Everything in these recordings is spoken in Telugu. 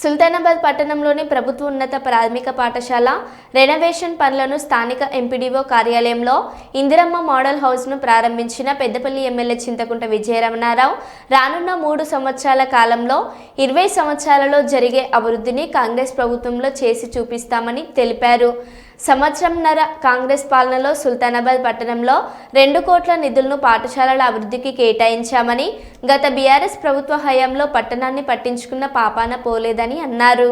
సుల్తానాబాద్ పట్టణంలోని ప్రభుత్వ ఉన్నత ప్రాథమిక పాఠశాల రెనోవేషన్ పనులను స్థానిక ఎంపీడీఓ కార్యాలయంలో ఇందిరమ్మ మోడల్ హౌస్ను ప్రారంభించిన పెద్దపల్లి ఎమ్మెల్యే చింతకుంట విజయరమణారావు. రానున్న మూడు సంవత్సరాల కాలంలో ఇరవై సంవత్సరాలలో జరిగే అభివృద్ధిని కాంగ్రెస్ ప్రభుత్వంలో చేసి చూపిస్తామని తెలిపారు. సంవత్సరంన్నర కాంగ్రెస్ పాలనలో సుల్తానాబాద్ పట్టణంలో రెండు కోట్ల నిధులను పాఠశాలల అభివృద్ధికి కేటాయించామని గత బీఆర్ఎస్ ప్రభుత్వ హయాంలో పట్టణాన్ని పట్టించుకున్న పాపాన పోలేదని అన్నారు.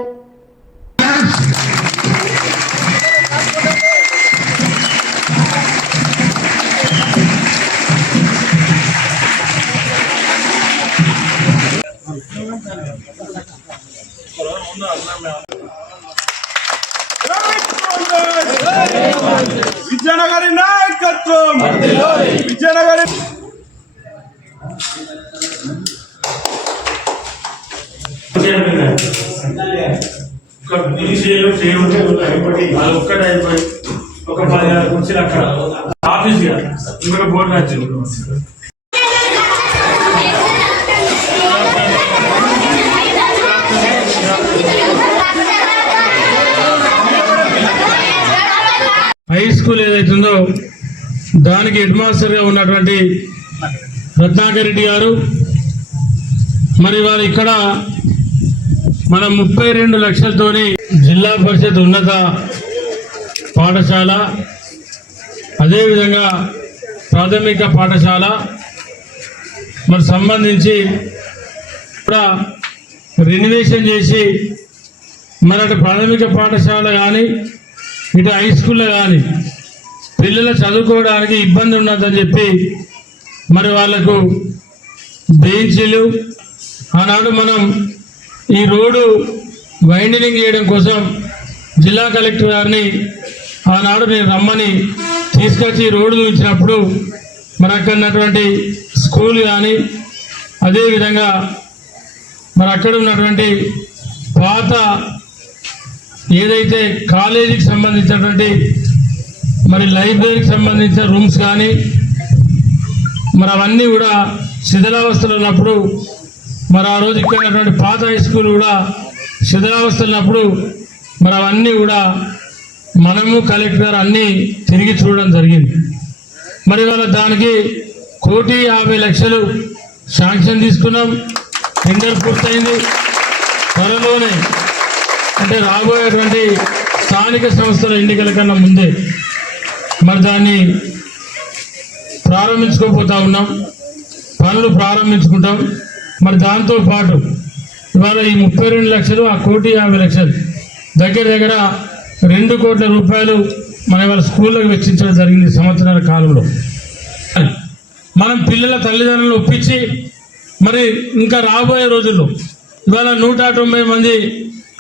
విజయనగరి నాయకత్వం! విజయనగరి ఒక మినిస్ట్రీలో చేయమంటే అది ఒక్కటే అయిపోయి ఒక పది ఆరు కుర్చీలు అక్కడ ఆఫీస్ ఇంకొక బోర్డు నచ్చింది హై స్కూల్ ఏదైతుందో దానికి హెడ్ మాస్టర్గా ఉన్నటువంటి రత్నాకర్ రెడ్డి గారు మరి వారు ఇక్కడ మన ముప్పై రెండు లక్షలతోని జిల్లా పరిషత్ ఉన్నత పాఠశాల అదేవిధంగా ప్రాథమిక పాఠశాల మరి సంబంధించి కూడా రెనోవేషన్ చేసి మరి ప్రాథమిక పాఠశాల కానీ ఇటు హై స్కూల్లో కానీ పిల్లలు చదువుకోవడానికి ఇబ్బంది ఉండదని చెప్పి మరి వాళ్ళకు బెంచీలు ఆనాడు మనం ఈ రోడ్డు వైండనింగ్ చేయడం కోసం జిల్లా కలెక్టర్ గారిని ఆనాడు నేను రమ్మని తీసుకొచ్చి రోడ్డు చూపించినప్పుడు మరి అక్కడ ఉన్నటువంటి స్కూల్ కానీ అదేవిధంగా మరి అక్కడ ఉన్నటువంటి పాత ఏదైతే కాలేజీకి సంబంధించినటువంటి మరి లైబ్రరీకి సంబంధించిన రూమ్స్ కానీ మరి అవన్నీ కూడా శిథిలావస్థలు ఉన్నప్పుడు మరి ఆ రోజు ఇక్కడ పాత హై స్కూల్ కూడా శిథిలావస్థలు ఉన్నప్పుడు మరి అవన్నీ కూడా మనము కలెక్టర్ గారు అన్నీ తిరిగి చూడడం జరిగింది. మరి వాళ్ళ దానికి కోటి యాభై లక్షలు శాంక్షన్ తీసుకున్నాం. టెండర్ పూర్తయింది. త్వరలోనే అంటే రాబోయేటువంటి స్థానిక సంస్థల ఎన్నికల కన్నా ముందే మరి దాన్ని ప్రారంభించుకోపోతా ఉన్నాం. పనులు ప్రారంభించుకుంటాం. మరి దాంతో పాటు ఇవాళ ఈ ముప్పై రెండు లక్షలు ఆ కోటి యాభై లక్షలు దగ్గర దగ్గర రెండు కోట్ల రూపాయలు మన ఇవాళ స్కూళ్ళకు వెచ్చించడం జరిగింది సంవత్సరాల కాలంలో. మనం పిల్లల తల్లిదండ్రులను ఒప్పించి మరి ఇంకా రాబోయే రోజుల్లో ఇవాళ నూట తొంభై మంది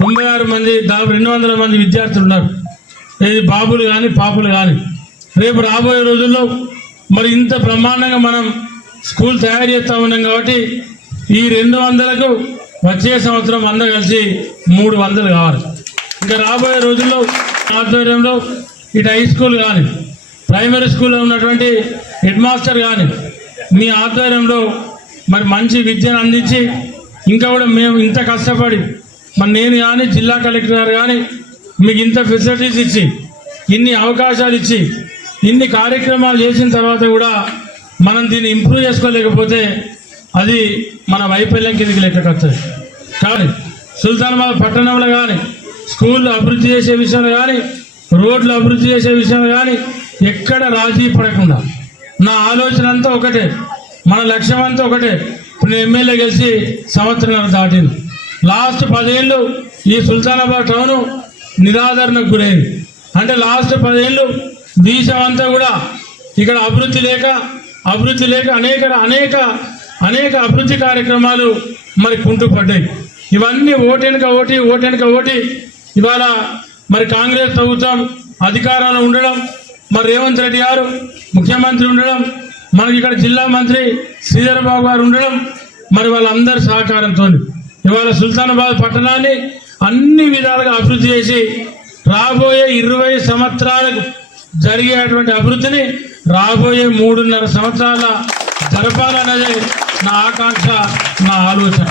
తొంభై ఆరు మంది దాదాపు రెండు వందల మంది విద్యార్థులు ఉన్నారు. ఇది బాబులు కానీ పాపులు కానీ రేపు రాబోయే రోజుల్లో మరి ఇంత బ్రహ్మాండంగా మనం స్కూల్ తయారు చేస్తా ఉన్నాం కాబట్టి ఈ రెండు వందలకు వచ్చే సంవత్సరం అందరూ కలిసి మూడు వందలు కావాలి. ఇంకా రాబోయే రోజుల్లో ఆధ్వర్యంలో ఇటు హై స్కూల్ కానీ ప్రైమరీ స్కూల్లో ఉన్నటువంటి హెడ్ మాస్టర్ కానీ మీ ఆధ్వర్యంలో మరి మంచి విద్యను అందించి ఇంకా కూడా మేము ఇంత కష్టపడి మరి నేను కానీ జిల్లా కలెక్టర్ గారు కానీ మీకు ఇంత ఫెసిలిటీస్ ఇచ్చి ఇన్ని అవకాశాలు ఇచ్చి ఇన్ని కార్యక్రమాలు చేసిన తర్వాత కూడా మనం దీన్ని ఇంప్రూవ్ చేసుకోలేకపోతే అది మన వైఫల్యం కిందకి లెక్కకొస్తుంది కానీ సుల్తానాబాద్ పట్టణంలో కానీ స్కూళ్ళు అభివృద్ధి చేసే విషయంలో కానీ రోడ్లు అభివృద్ధి చేసే విషయంలో కానీ ఎక్కడ రాజీ పడకుండా నా ఆలోచన అంతా ఒకటే మన లక్ష్యం అంతా ఒకటే. ఇప్పుడు ఎమ్మెల్యే గెలిచి సంవత్సరాలు దాటింది. లాస్ట్ పదేళ్ళు ఈ సుల్తానాబాద్ టౌన్ నిరాదరణకు గురైంది. అంటే లాస్ట్ పదేళ్ళు దేశం అంతా కూడా ఇక్కడ అభివృద్ధి లేక అభివృద్ధి లేక అనేక అనేక అనేక అభివృద్ధి కార్యక్రమాలు మరి కుంటుపడ్డాయి ఇవన్నీ ఓటెనక ఓటి ఓటెనక ఓటి ఇవాళ మరి కాంగ్రెస్ ప్రభుత్వం అధికారంలో ఉండడం మరి రేవంత్ రెడ్డి గారు ముఖ్యమంత్రి ఉండడం మనకి ఇక్కడ జిల్లా మంత్రి శ్రీధర్ బాబు గారు ఉండడం మరి వాళ్ళందరి సహకారంతో ఇవాళ సుల్తానాబాద్ పట్టణాన్ని అన్ని విధాలుగా అభివృద్ధి చేసి రాబోయే ఇరవై సంవత్సరాలకు జరిగేటువంటి అభివృద్ధిని రాబోయే మూడున్నర సంవత్సరాల జరపాలన్నదే నా ఆకాంక్ష నా ఆలోచన.